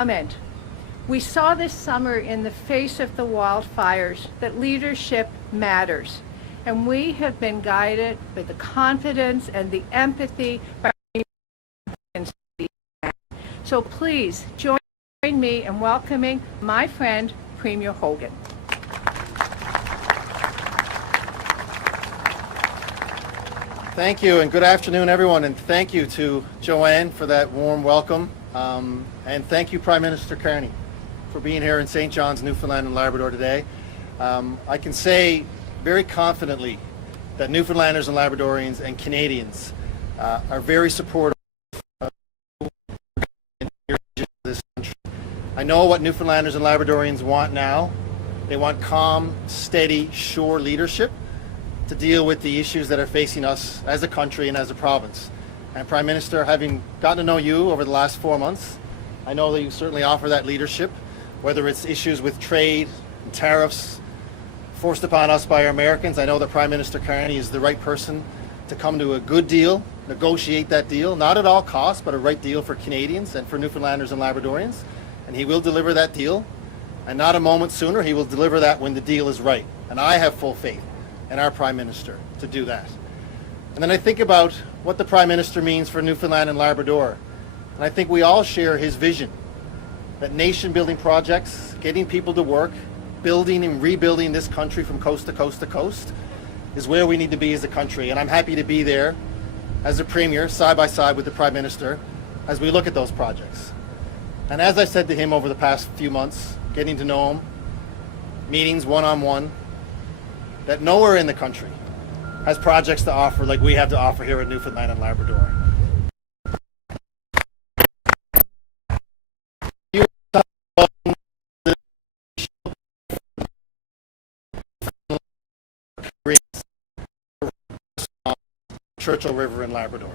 comment. We saw this summer in the face of the wildfires that leadership matters, and we have been guided with the confidence and the empathy by so please join me in welcoming my friend Premier Hogan. Thank you, and good afternoon, everyone, and thank you to Joanne for that warm welcome, and thank you, Prime Minister Carney, for being here in St. John's, Newfoundland and Labrador today. I can say very confidently that Newfoundlanders and Labradorians and Canadians are very supportive of this country. I know what Newfoundlanders and Labradorians want now. They want calm, steady, sure leadership to deal with the issues that are facing us as a country and as a province. And Prime Minister, having gotten to know you over the last 4 months, I know that you certainly offer that leadership, whether it's issues with trade and tariffs forced upon us by our Americans. I know that Prime Minister Carney is the right person to come to a good deal, negotiate that deal, not at all costs, but a right deal for Canadians and for Newfoundlanders and Labradorians. And he will deliver that deal, and not a moment sooner. He will deliver that when the deal is right. And I have full faith in our Prime Minister to do that. And then I think about what the Prime Minister means for Newfoundland and Labrador. And I think we all share his vision that nation-building projects, getting people to work, building and rebuilding this country from coast to coast to coast is where we need to be as a country. And I'm happy to be there as a Premier, side by side with the Prime Minister, as we look at those projects. And as I said to him over the past few months, getting to know him, meetings one-on-one, that nowhere in the country has projects to offer like we have to offer here at Newfoundland and Labrador. Churchill River in Labrador.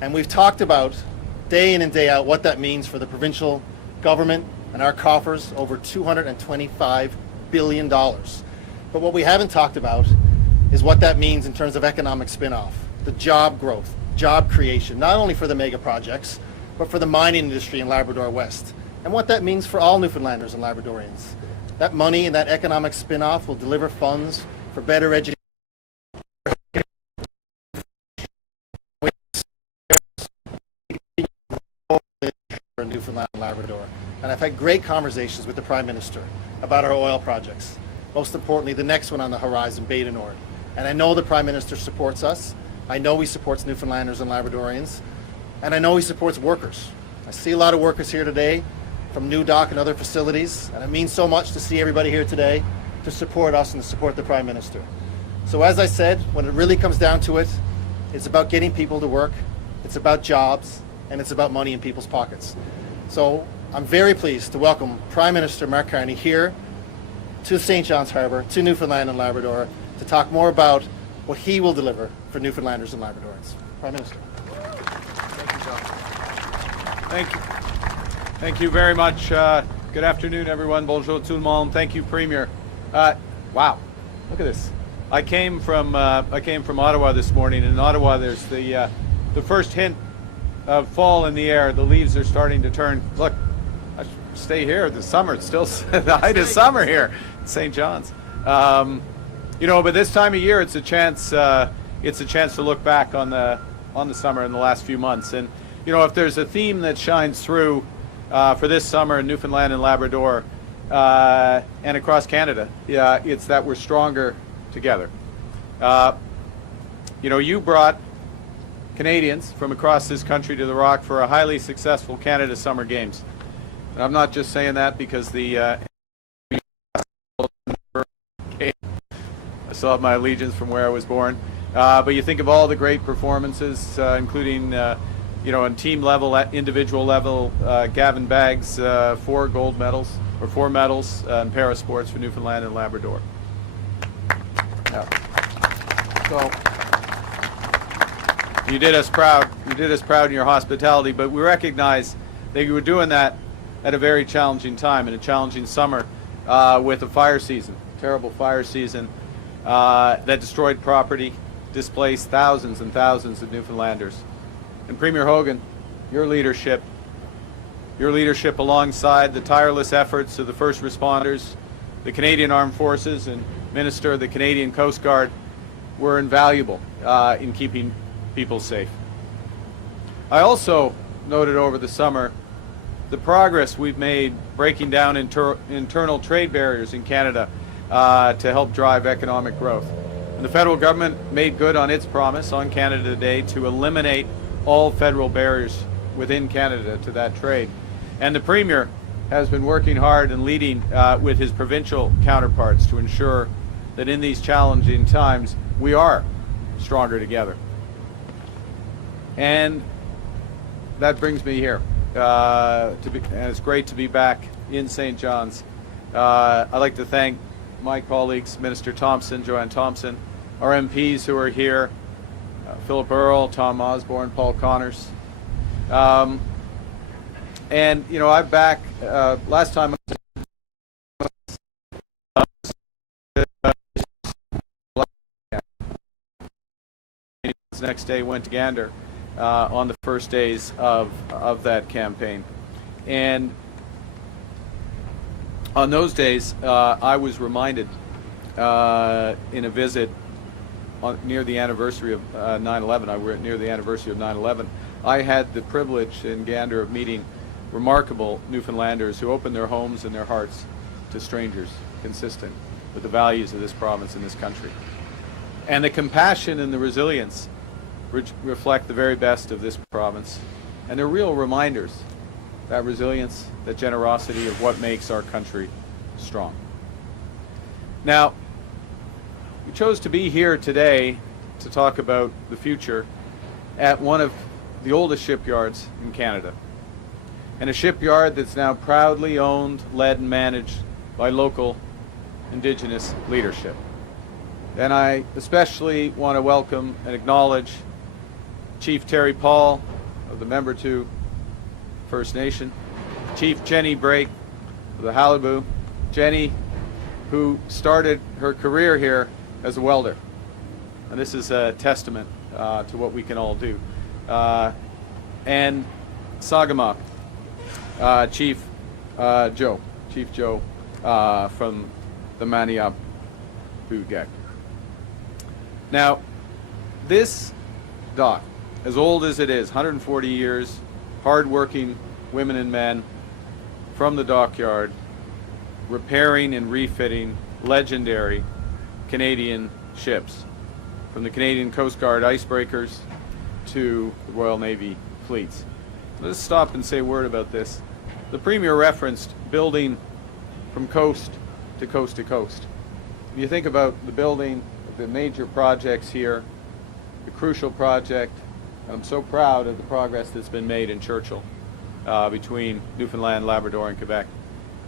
And we've talked about day in and day out what that means for the provincial government and our coffers, over $225 billion. But what we haven't talked about is what that means in terms of economic spin-off, the job growth, job creation, not only for the mega projects, but for the mining industry in Labrador West, and what that means for all Newfoundlanders and Labradorians. That money and that economic spin-off will deliver funds for better education, for Newfoundland and Labrador. And I've had great conversations with the Prime Minister about our oil projects. Most importantly, the next one on the horizon, Beta Nord. And I know the Prime Minister supports us. I know he supports Newfoundlanders and Labradorians. And I know he supports workers. I see a lot of workers here today from New Dock and other facilities. And it means so much to see everybody here today to support us and to support the Prime Minister. So as I said, when it really comes down to it, it's about getting people to work. It's about jobs. And it's about money in people's pockets. So I'm very pleased to welcome Prime Minister Mark Carney here to St. John's Harbour, to Newfoundland and Labrador, to talk more about what he will deliver for Newfoundlanders and Labradorians. Prime Minister. Thank you, John. Thank you. Thank you very much. Good afternoon, everyone. Bonjour tout le monde. Thank you, Premier. Wow, look at this. I came from Ottawa this morning. In Ottawa, there's the first hint of fall in the air. The leaves are starting to turn. Look, I should stay here. The summer, it's still the height of summer here in St. John's. You know, but this time of year, it's a chance to look back on the summer in the last few months. And you know, if there's a theme that shines through for this summer in Newfoundland and Labrador and across Canada, it's that we're stronger together. You know, you brought Canadians from across this country to the Rock for a highly successful Canada Summer Games. And I'm not just saying that because I still have my allegiance from where I was born. But you think of all the great performances, including, you know, on team level, at individual level, Gavin Baggs, 4 gold medals, or 4 medals in para sports for Newfoundland and Labrador. Yeah. So, you did us proud. You did us proud in your hospitality, but we recognize that you were doing that at a very challenging time, in a challenging summer with a fire season, terrible fire season that destroyed property, displaced thousands and thousands of Newfoundlanders. And Premier Hogan, your leadership Your leadership alongside the tireless efforts of the first responders, the Canadian Armed Forces, and Minister of the Canadian Coast Guard were invaluable in keeping people safe. I also noted over the summer the progress we've made breaking down internal trade barriers in Canada to help drive economic growth. And the federal government made good on its promise on Canada Day to eliminate all federal barriers within Canada to that trade. And the Premier has been working hard and leading with his provincial counterparts to ensure that in these challenging times we are stronger together. And that brings me here. And it's great to be back in St. John's. I'd like to thank my colleagues, Minister Thompson, Joanne Thompson, our MPs who are here, Philip Earle, Tom Osborne, Paul Connors. And, you know, I'm back, last time the next day went to Gander on the first days of that campaign. And on those days, I was reminded in a visit near the anniversary of 9/11, near the anniversary of 9/11, I had the privilege in Gander of meeting remarkable Newfoundlanders who opened their homes and their hearts to strangers, consistent with the values of this province and this country. And the compassion and the resilience reflect the very best of this province. And they're real reminders, that resilience, that generosity of what makes our country strong. Now, we chose to be here today to talk about the future at one of the oldest shipyards in Canada. And a shipyard that's now proudly owned, led, and managed by local Indigenous leadership. And I especially want to welcome and acknowledge Chief Terry Paul of the Member 2 First Nation, Chief Jenny Brake of the Halibu. Jenny, who started her career here as a welder. And this is a testament to what we can all do. And Sagamok, Chief Joe from the Maniapugak. Now, this dock, as old as it is, 140 years, hard-working women and men from the dockyard, repairing and refitting legendary Canadian ships, from the Canadian Coast Guard icebreakers to the Royal Navy fleets. Let's stop and say a word about this. The Premier referenced building from coast to coast to coast. If you think about the building of the major projects here, the crucial project, and I'm so proud of the progress that's been made in Churchill between Newfoundland, Labrador, and Quebec.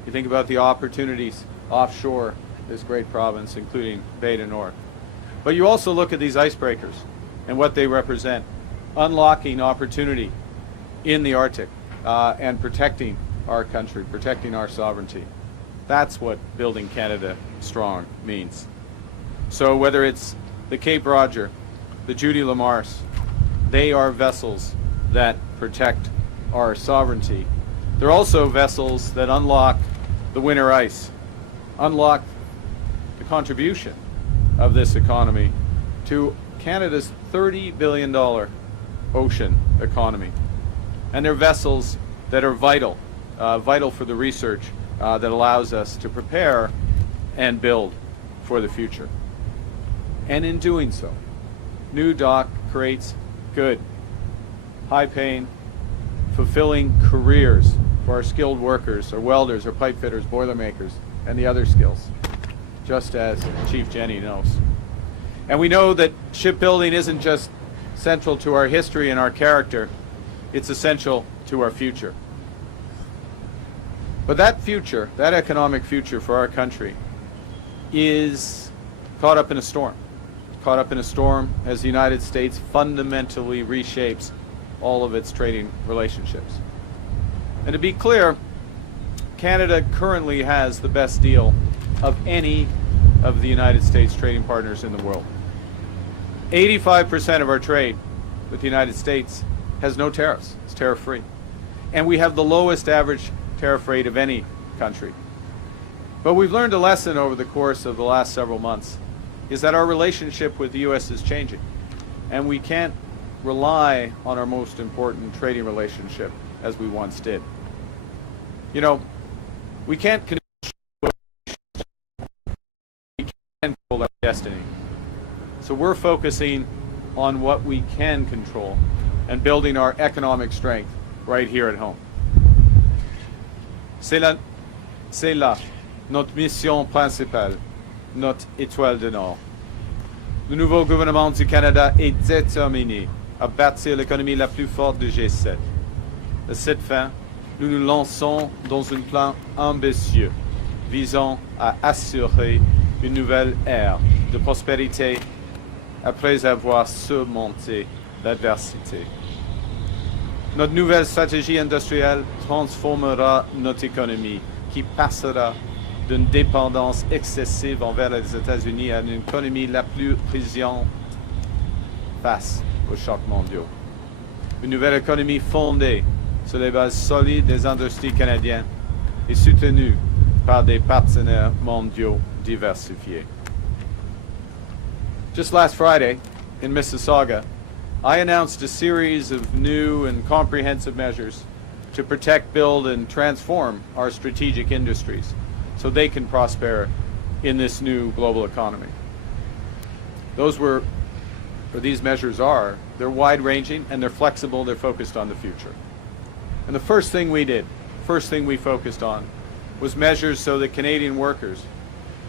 You think about the opportunities offshore this great province, including Bay du Nord. But you also look at these icebreakers and what they represent, unlocking opportunity in the Arctic and protecting our country, protecting our sovereignty. That's what building Canada strong means. So whether it's the Cape Roger, the Judy Lamars, they are vessels that protect our sovereignty. They're also vessels that unlock the winter ice, unlock the contribution of this economy to Canada's $30 billion ocean economy. And they're vessels that are vital for the research that allows us to prepare and build for the future. And in doing so, New Dock creates good, high-paying, fulfilling careers for our skilled workers, our welders, our pipe fitters, boiler makers, and the other skills, just as Chief Jenny knows. And we know that shipbuilding isn't just central to our history and our character, it's essential to our future. But that future, that economic future for our country, is caught up in a storm. Caught up in a storm as the United States fundamentally reshapes all of its trading relationships. And to be clear, Canada currently has the best deal of any of the United States trading partners in the world. 85% of our trade with the United States has no tariffs. It's tariff-free. And we have the lowest average tariff rate of any country. But we've learned a lesson over the course of the last several months, is that our relationship with the U.S. is changing. And we can't rely on our most important trading relationship as we once did. You know, we can't control our destiny. So we're focusing on what we can control and building our economic strength right here at home. C'est là notre mission principale, notre étoile de nord. Le nouveau gouvernement du Canada est déterminé à bâtir l'économie la plus forte du G7. À cette fin, nous nous lançons dans un plan ambitieux visant à assurer une nouvelle ère de prospérité après avoir surmonté l'adversité. Notre nouvelle stratégie industrielle transformera notre économie, qui passera d'une dépendance excessive envers les États-Unis à une économie la plus résiliente face aux chocs mondiaux. Une nouvelle économie fondée sur les bases solides des industries canadiennes et soutenue par des partenaires mondiaux diversifiés. Just last Friday, in Mississauga, I announced a series of new and comprehensive measures to protect, build, and transform our strategic industries so they can prosper in this new global economy. These measures are, they're wide-ranging and they're flexible, they're focused on the future. And the first thing we focused on was measures so that Canadian workers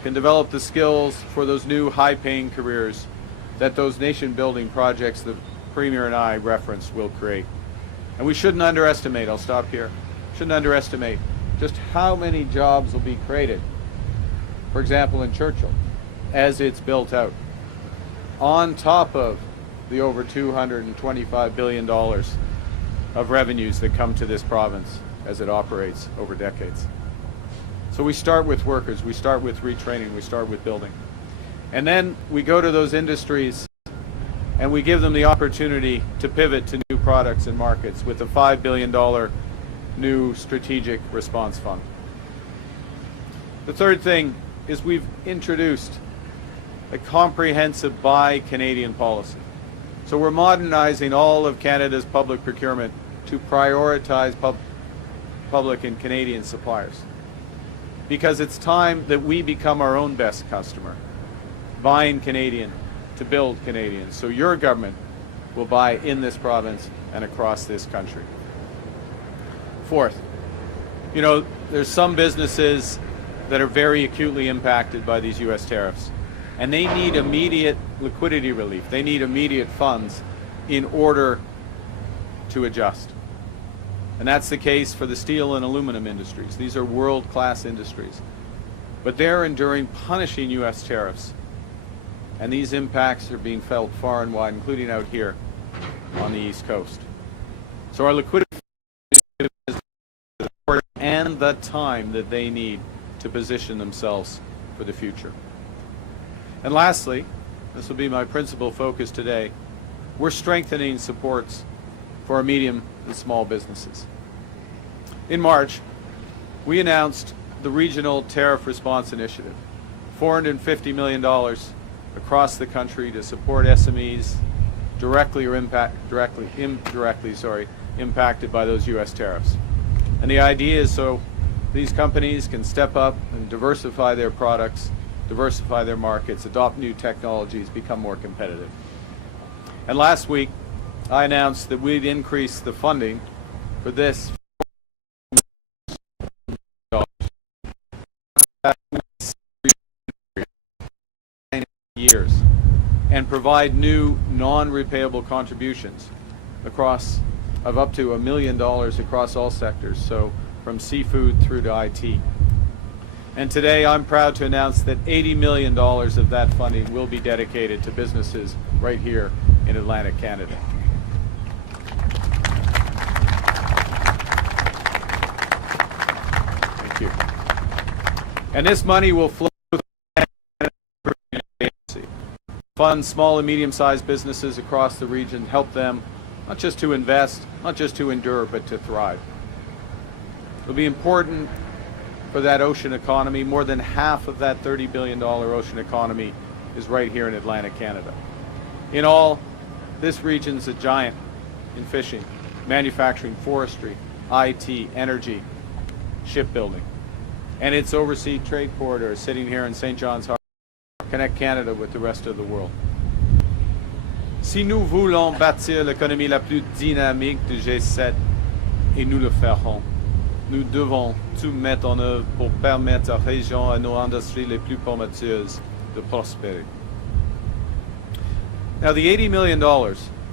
can develop the skills for those new high-paying careers that those nation-building projects that Premier and I referenced will create. And we shouldn't underestimate, I'll stop here, shouldn't underestimate just how many jobs will be created, for example in Churchill, as it's built out, on top of the over $225 billion of revenues that come to this province as it operates over decades. So we start with workers, we start with retraining, we start with building. And then we go to those industries and we give them the opportunity to pivot to new products and markets with a $5 billion new strategic response fund. The third thing is we've introduced a comprehensive Buy Canadian policy. So we're modernizing all of Canada's public procurement to prioritize public and Canadian suppliers. Because it's time that we become our own best customer, buying Canadian to build Canadian. So your government will buy in this province and across this country. Fourth, you know, there's some businesses that are very acutely impacted by these U.S. tariffs, and they need immediate liquidity relief. They need immediate funds in order to adjust. And that's the case for the steel and aluminum industries. These are world-class industries. But they're enduring punishing U.S. tariffs. And these impacts are being felt far and wide, including out here on the East Coast. So our liquidity is the support and the time that they need to position themselves for the future. And lastly, this will be my principal focus today, we're strengthening supports for our medium and small businesses. In March, we announced the Regional Tariff Response Initiative, $450 million across the country to support SMEs directly or indirectly impacted by those U.S. tariffs. And the idea is so these companies can step up and diversify their products, diversify their markets, adopt new technologies, become more competitive. And last week, I announced that we'd increase the funding for this years and provide new non-repayable contributions of up to $1 million across all sectors, so from seafood through to IT. And today I'm proud to announce that $80 million of that funding will be dedicated to businesses right here in Atlantic Canada. Thank you. And this money will flow fund small and medium-sized businesses across the region, help them not just to invest, not just to endure, but to thrive. It'll be important for that ocean economy. More than half of that $30 billion ocean economy is right here in Atlantic Canada. In all, this region's a giant in fishing, manufacturing, forestry, IT, energy, shipbuilding. And its overseas trade corridor sitting here in St. John's Harbor connect Canada with the rest of the world. Si nous voulons bâtir l'économie la plus dynamique du G7, et nous le ferons, nous devons tout mettre en œuvre pour permettre à la région et à nos industries les plus prometteuses de prospérer. Now, the $80 million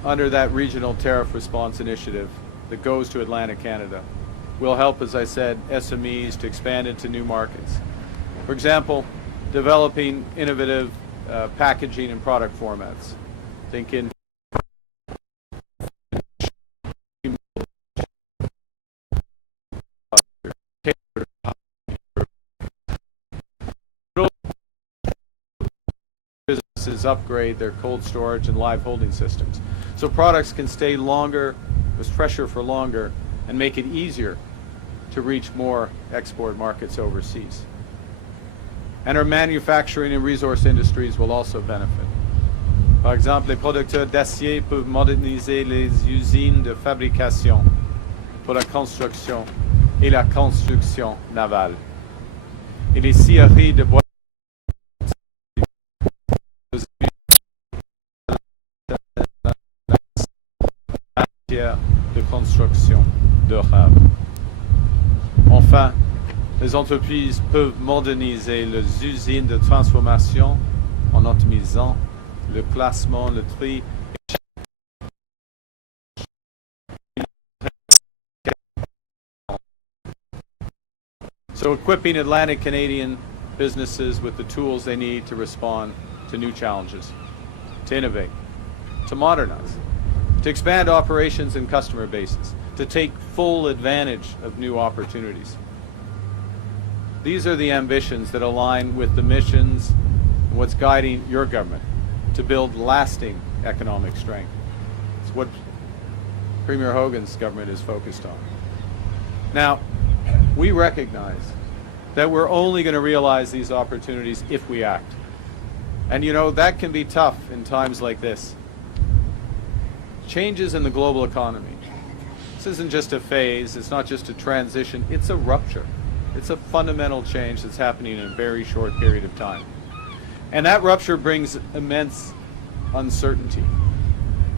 under that regional tariff response initiative that goes to Atlantic Canada will help, as I said, SMEs to expand into new markets. For example, developing innovative packaging and product formats. Think in businesses upgrade their cold storage and live holding systems, so products can stay longer, was fresher for longer, and make it easier to reach more export markets overseas. And our manufacturing and resource industries will also benefit. Par exemple, les producteurs d'acier peuvent moderniser les usines de fabrication pour la construction et la construction navale. Et les scieries de bois de construction durable. Enfin, les entreprises peuvent moderniser les usines de transformation en optimisant le placement, le tri. So equipping Atlantic Canadian businesses with the tools they need to respond to new challenges, to innovate, to modernize, to expand operations and customer bases, to take full advantage of new opportunities. These are the ambitions that align with the missions and what's guiding your government to build lasting economic strength. It's what Premier Hogan's government is focused on. Now, we recognize that we're only going to realize these opportunities if we act. And you know, that can be tough in times like this. Changes in the global economy. This isn't just a phase, it's not just a transition, it's a rupture. It's a fundamental change that's happening in a very short period of time. And that rupture brings immense uncertainty.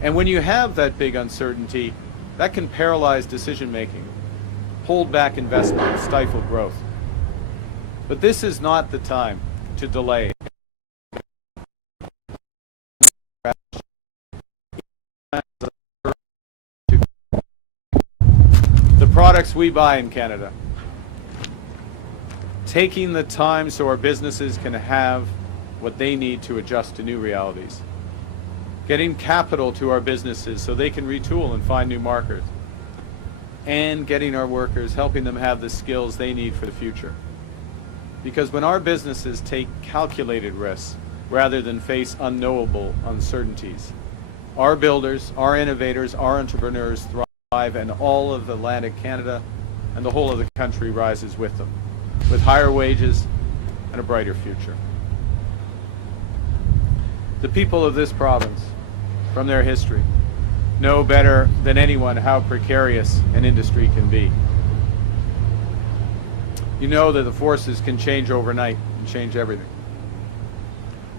And when you have that big uncertainty, that can paralyze decision making, hold back investment, stifle growth. But this is not the time to delay. The products we buy in Canada, taking the time so our businesses can have what they need to adjust to new realities, getting capital to our businesses so they can retool and find new markets, and getting our workers, helping them have the skills they need for the future. Because when our businesses take calculated risks rather than face unknowable uncertainties, our builders, our innovators, our entrepreneurs thrive, and all of Atlantic Canada and the whole of the country rises with them, with higher wages and a brighter future. The people of this province, from their history, know better than anyone how precarious an industry can be. You know that the forces can change overnight and change everything.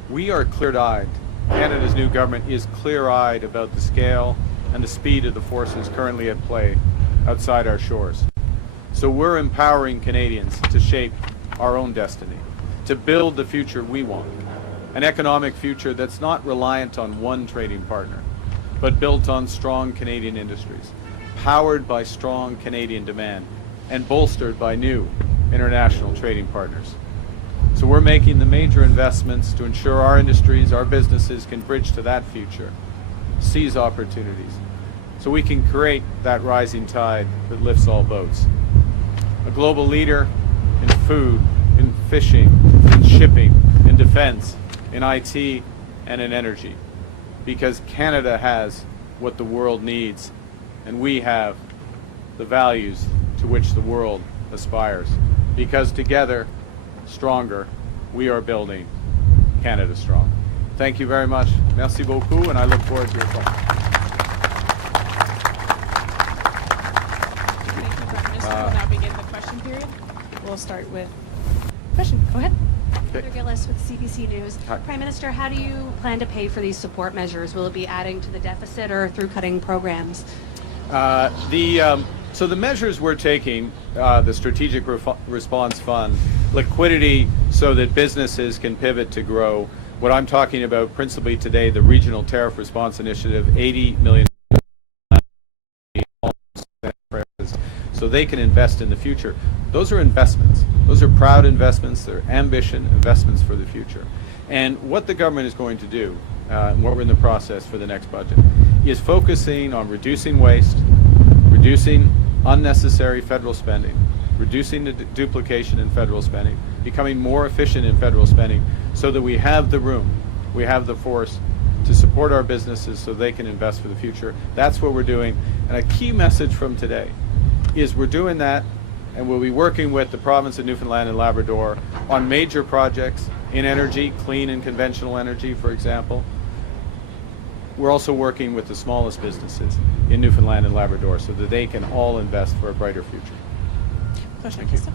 We are clear-eyed. Canada's new government is clear-eyed about the scale and the speed of the forces currently at play outside our shores. So we're empowering Canadians to shape our own destiny, to build the future we want, an economic future that's not reliant on one trading partner, but built on strong Canadian industries, powered by strong Canadian demand, and bolstered by new international trading partners. So we're making the major investments to ensure our industries, our businesses can bridge to that future, seize opportunities, so we can create that rising tide that lifts all boats. A global leader in food, in fishing, in shipping, in defense, in IT, and in energy. Because Canada has what the world needs, and we have the values to which the world aspires, because together, stronger, we are building Canada strong. Thank you very much. Merci beaucoup, and I look forward to your questions. Thank you, Prime Minister. We'll now begin the question period. We'll start with question. Go ahead. Heather Gillis with CBC News. Hi. Prime Minister, how do you plan to pay for these support measures? Will it be adding to the deficit or through cutting programs? So the measures we're taking, the Strategic Response Fund, liquidity so that businesses can pivot to grow. What I'm talking about principally today, the Regional Tariff Response Initiative, $80 million so they can invest in the future. Those are investments. Those are proud investments. They're ambition investments for the future. And what the government is going to do, and what we're in the process for the next budget, is focusing on reducing waste, reducing unnecessary federal spending, reducing the duplication in federal spending, becoming more efficient in federal spending so that we have the room, we have the force to support our businesses so they can invest for the future. That's what we're doing. And a key message from today is we're doing that, and we'll be working with the province of Newfoundland and Labrador on major projects in energy, clean and conventional energy, for example. We're also working with the smallest businesses in Newfoundland and Labrador so that they can all invest for a brighter future. Prochaine Thank you. question.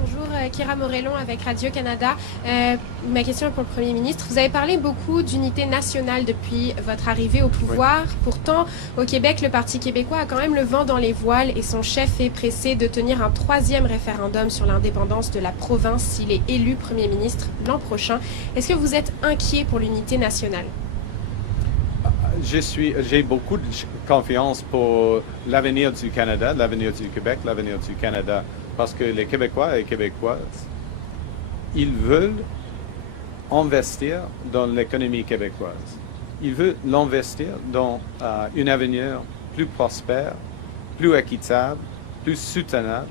Bonjour, Kira Morellon avec Radio-Canada. Ma question est pour le Premier ministre. Vous avez parlé beaucoup d'unité nationale depuis votre arrivée au pouvoir. Oui. Pourtant, au Québec, le Parti québécois a quand même le vent dans les voiles et son chef est pressé de tenir un 3e référendum sur l'indépendance de la province s'il est élu Premier ministre l'an prochain. Est-ce que vous êtes inquiet pour l'unité nationale? J'ai beaucoup de confiance pour l'avenir du Canada, l'avenir du Québec, l'avenir du Canada, parce que les Québécois et Québécoises, ils veulent investir dans l'économie québécoise. Ils veulent l'investir dans un avenir plus prospère, plus équitable, plus soutenable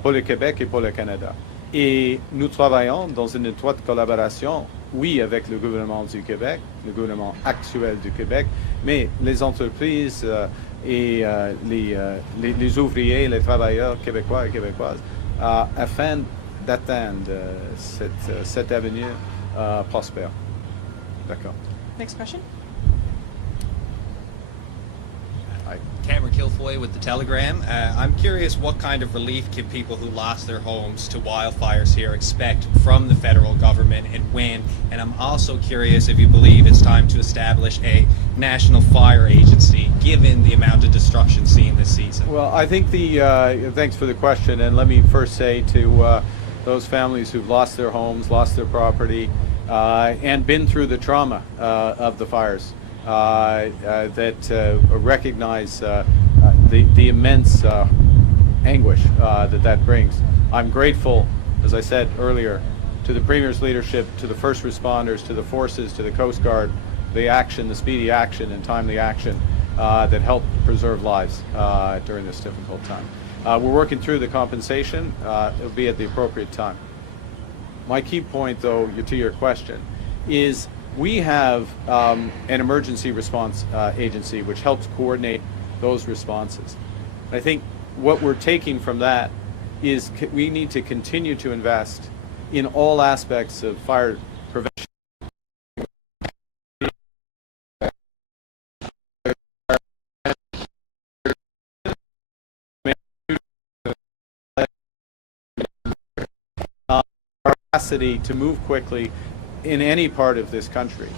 pour le Québec et pour le Canada. Et nous travaillons dans une étroite collaboration, oui, avec le gouvernement du Québec, le gouvernement actuel du Québec, mais les entreprises et les ouvriers, les travailleurs québécois et québécoises, afin d'atteindre cet avenir prospère. D'accord. Next question. Cameron Kilfoy with The Telegram. I'm curious, what kind of relief can people who lost their homes to wildfires here expect from the federal government, and when? And I'm also curious if you believe it's time to establish a national fire agency, given the amount of destruction seen this season. Well, I think thanks for the question, and let me first say to those families who've lost their homes, lost their property, and been through the trauma of the fires, that recognize the immense anguish that brings. I'm grateful, as I said earlier, to the Premier's leadership, to the first responders, to the forces, to the Coast Guard, the action, the speedy action and timely action that helped preserve lives during this difficult time. We're working through the compensation. It'll be at the appropriate time. My key point, though, to your question, is we have an emergency response agency which helps coordinate those responses. I think what we're taking from that is we need to continue to invest in all aspects of fire prevention. Our capacity to move quickly in any part of this country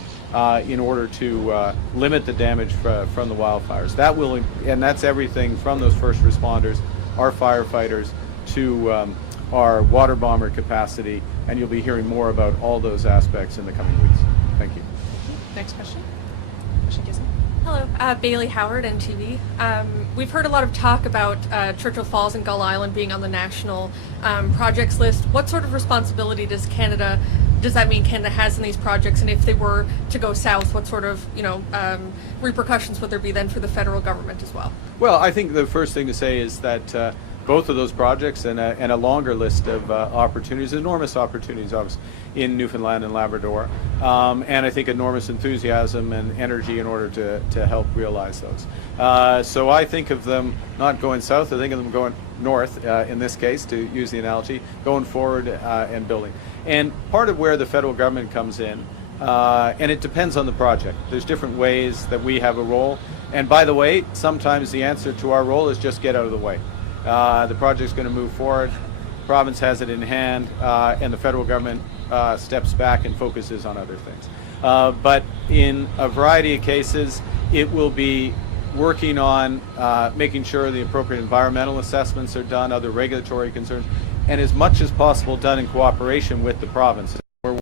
in order to limit the damage from the wildfires. That will, and that's everything from those first responders, our firefighters, to our water bomber capacity, and you'll be hearing more about all those aspects in the coming weeks. Thank you. Next question. Hello, Bailey Howard, NTV. We've heard a lot of talk about Churchill Falls and Gull Island being on the national projects list. What sort of responsibility does that mean Canada has in these projects? And if they were to go south, what sort of repercussions would there be then for the federal government as well? Well, I think the first thing to say is that both of those projects and a longer list of opportunities, enormous opportunities, obviously, in Newfoundland and Labrador, and I think enormous enthusiasm and energy in order to help realize those. So I think of them not going south, I think of them going north, in this case, to use the analogy, going forward and building. And part of where the federal government comes in, and it depends on the project. There's different ways that we have a role. And by the way, sometimes the answer to our role is just get out of the way. The project's going to move forward, the province has it in hand, and the federal government steps back and focuses on other things. But in a variety of cases, it will be working on making sure the appropriate environmental assessments are done, other regulatory concerns, and as much as possible done in cooperation with the province. We're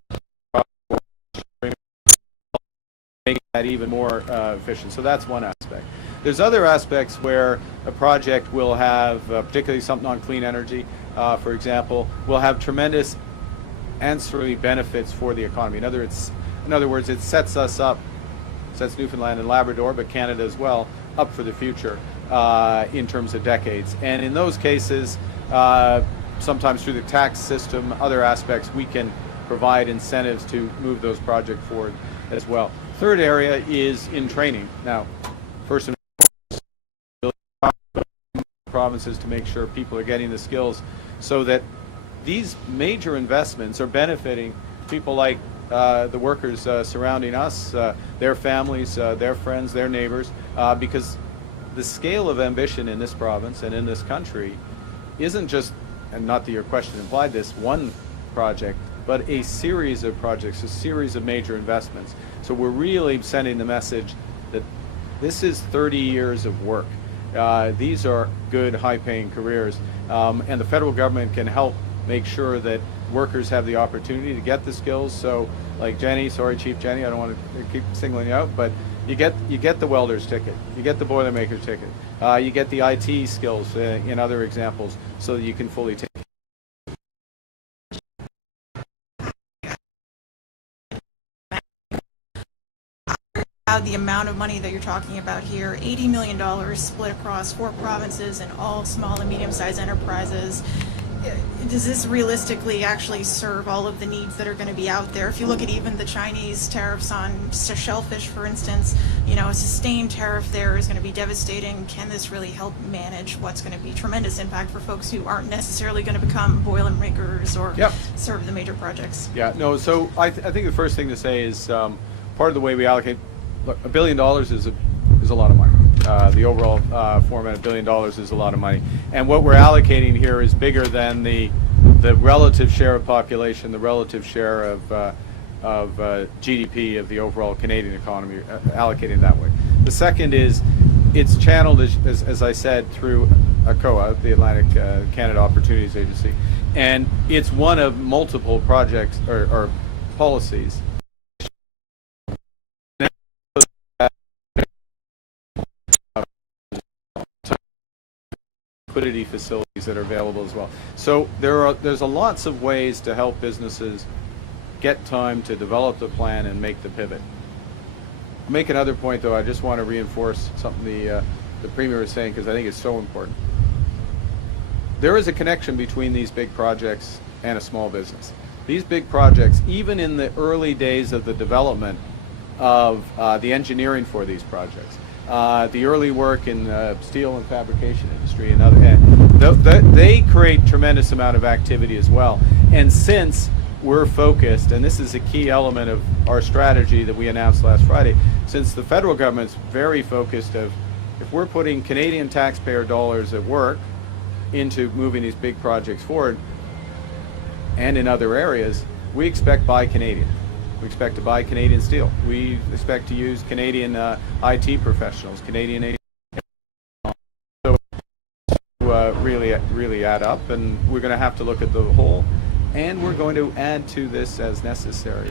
making that even more efficient. So that's one aspect. There's other aspects where a project will have, particularly something on clean energy, for example, will have tremendous ancillary benefits for the economy. In other words, it sets us up, sets Newfoundland and Labrador, but Canada as well, up for the future in terms of decades. And in those cases, sometimes through the tax system, other aspects, we can provide incentives to move those projects forward as well. Third area is in training. Now, first and provinces to make sure people are getting the skills so that these major investments are benefiting people like the workers surrounding us, their families, their friends, their neighbors, because the scale of ambition in this province and in this country isn't just, and not that your question implied this, one project, but a series of projects, a series of major investments. So we're really sending the message that this is 30 years of work. These are good, high-paying careers, and the federal government can help make sure that workers have the opportunity to get the skills. So, like Jenny, sorry, Chief Jenny, I don't want to keep singling you out, but you get the welder's ticket, you get the boilermaker's ticket, you get the IT skills in other examples, so that you can fully take. The amount of money that you're talking about here, $80 million split across 4 provinces and all small and medium-sized enterprises. Does this realistically actually serve all of the needs that are going to be out there? If you look at even the Chinese tariffs on shellfish, for instance, you know, a sustained tariff there is going to be devastating. Can this really help manage what's going to be tremendous impact for folks who aren't necessarily going to become boilermakers or serve the major projects? Yeah, no, so I think the first thing to say is part of the way we allocate, look, $1 billion is a lot of money. The overall format, $1 billion is a lot of money. And what we're allocating here is bigger than the relative share of population, the relative share of GDP of the overall Canadian economy, allocating that way. The second is it's channeled, as I said, through ACOA, the Atlantic Canada Opportunities Agency. And it's one of multiple projects or policies. Liquidity facilities that are available as well. So there's lots of ways to help businesses get time to develop the plan and make the pivot. I'll make another point though. I just want to reinforce something the Premier was saying, because I think it's so important. There is a connection between these big projects and a small business. These big projects, even in the early days of the development of the engineering for these projects, the early work in steel and fabrication industry and other, they create tremendous amount of activity as well. And since we're focused, and this is a key element of our strategy that we announced last Friday, since the federal government's very focused of, if we're putting Canadian taxpayer dollars at work into moving these big projects forward, and in other areas, we expect Buy Canadian. We expect to buy Canadian steel. We expect to use Canadian IT professionals, Canadian so really add up, and we're going to have to look at the whole, and we're going to add to this as necessary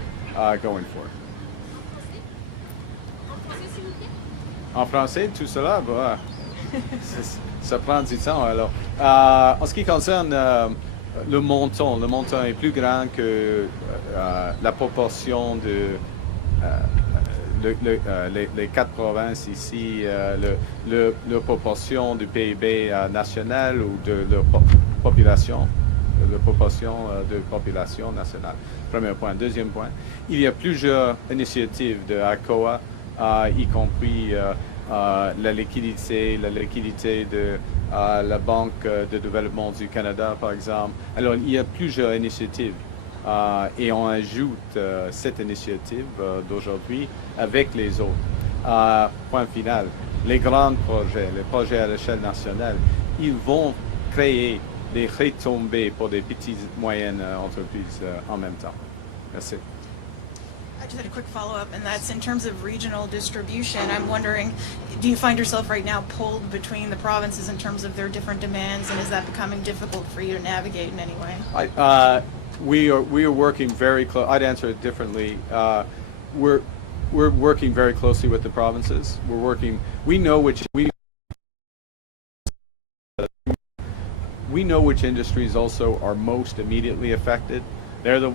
going forward. En français, tout cela, ça prend du temps. Alors, en ce qui concerne le montant est plus grand que la proportion les 4 provinces ici, la proportion du PIB national ou de leur population, la proportion de population nationale. Premier point. Deuxième point, il y a plusieurs initiatives de ACOA, y compris la liquidité de la Banque de développement du Canada, par exemple. Alors, il y a plusieurs initiatives. Et on ajoute cette initiative d'aujourd'hui avec les autres. Point final, les grands projets, les projets à l'échelle nationale, ils vont créer des retombées pour des petites et moyennes entreprises en même temps. Merci. I just had a quick follow-up, and that's in terms of regional distribution. I'm wondering, do you find yourself right now pulled between the provinces in terms of their different demands, and is that becoming difficult for you to navigate in any way? We are working very close. I'd answer it differently. We're working very closely with the provinces. We know which industries also are most immediately affected. They're the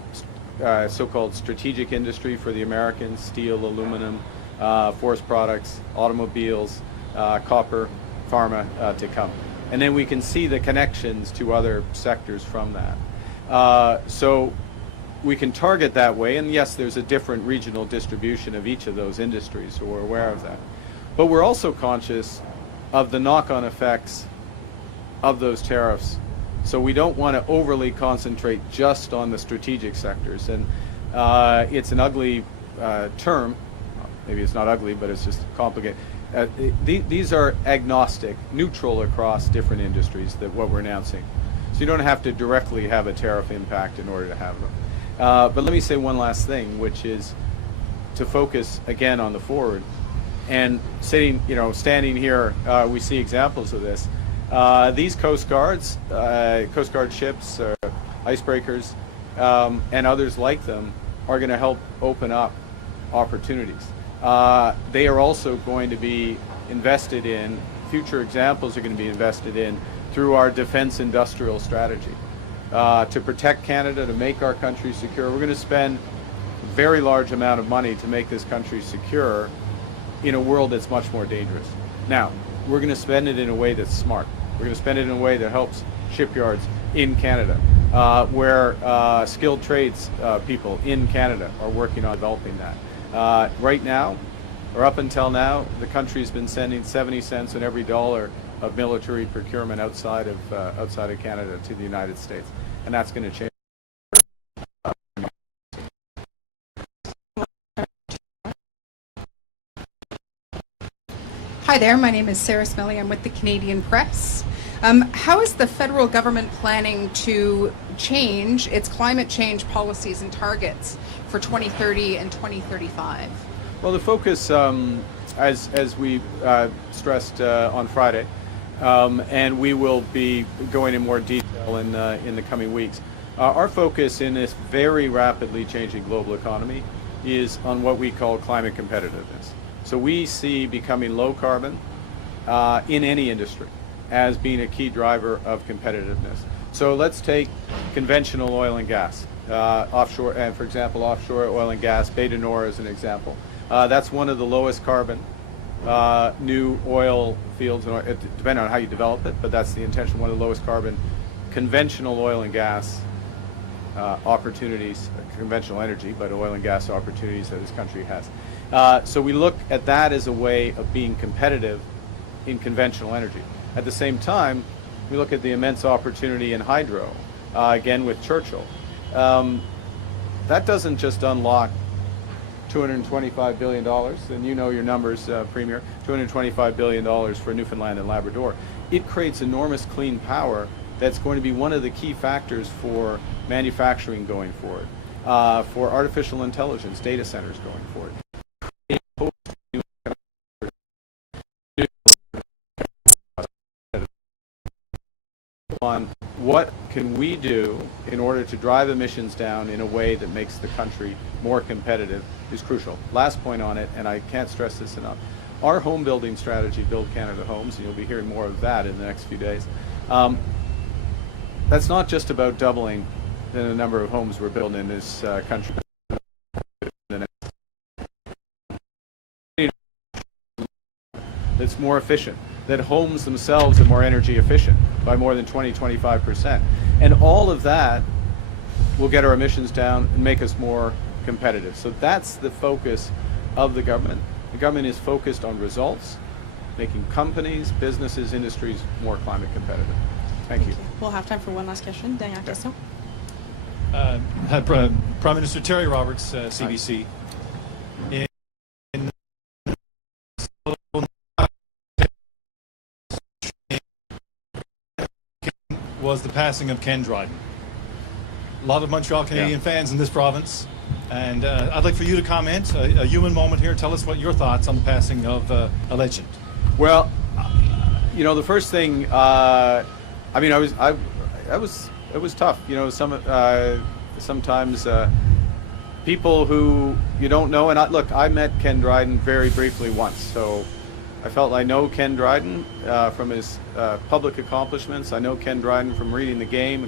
so-called strategic industry for the Americans: steel, aluminum, forest products, automobiles, copper, pharma to come. And then we can see the connections to other sectors from that. So we can target that way, and yes, there's a different regional distribution of each of those industries, so we're aware of that. But we're also conscious of the knock-on effects of those tariffs. So we don't want to overly concentrate just on the strategic sectors. And it's an ugly term. Maybe it's not ugly, but it's just complicated. These are agnostic, neutral across different industries, that what we're announcing. So you don't have to directly have a tariff impact in order to have them. But let me say one last thing, which is to focus again on the forward. And standing here, we see examples of this. These Coast Guard ships, icebreakers, and others like them are going to help open up opportunities. They are also going to be invested in, future examples are going to be invested in through our defense industrial strategy. To protect Canada, to make our country secure, we're going to spend a very large amount of money to make this country secure in a world that's much more dangerous. Now, we're going to spend it in a way that's smart. We're going to spend it in a way that helps shipyards in Canada, where skilled trades people in Canada are working on developing that. Right now, or up until now, the country's been sending 70 cents on every dollar of military procurement outside of Canada to the United States, and that's going to change. Hi there, my name is Sarah Smelly. I'm with the Canadian Press. How is the federal government planning to change its climate change policies and targets for 2030 and 2035? Well, the focus, as we stressed on Friday, and we will be going in more detail in the coming weeks, our focus in this very rapidly changing global economy is on what we call climate competitiveness. So we see becoming low carbon in any industry as being a key driver of competitiveness. So let's take conventional oil and gas, offshore, and for example, offshore oil and gas, Bay du Nord as an example. That's one of the lowest carbon new oil fields, depending on how you develop it, but that's the intention, one of the lowest carbon conventional oil and gas opportunities, conventional energy, but oil and gas opportunities that this country has. So we look at that as a way of being competitive in conventional energy. At the same time, we look at the immense opportunity in hydro, again with Churchill. That doesn't just unlock $225 billion, and you know your numbers, Premier, $225 billion for Newfoundland and Labrador. It creates enormous clean power that's going to be one of the key factors for manufacturing going forward, for artificial intelligence, data centers going forward. On what can we do in order to drive emissions down in a way that makes the country more competitive is crucial. Last point on it, and I can't stress this enough, our home building strategy, Build Canada Homes, and you'll be hearing more of that in the next few days, that's not just about doubling the number of homes we're building in this country. that's more efficient, that homes themselves are more energy efficient by more than 20-25%. And all of that will get our emissions down and make us more competitive. So that's the focus of the government. The government is focused on results, making companies, businesses, industries more climate competitive. Thank you. We'll have time for one last question. Dernière question. Prime Minister Terry Roberts, CBC. Was the passing of Ken Dryden. A lot of Montreal Canadian fans in this province, and I'd like for you to comment, a human moment here. Tell us what your thoughts on the passing of a legend. Well, you know, the first thing, I mean, it was tough. You know, sometimes people who you don't know, and look, I met Ken Dryden very briefly once, so I felt I know Ken Dryden from his public accomplishments. I know Ken Dryden from reading the game.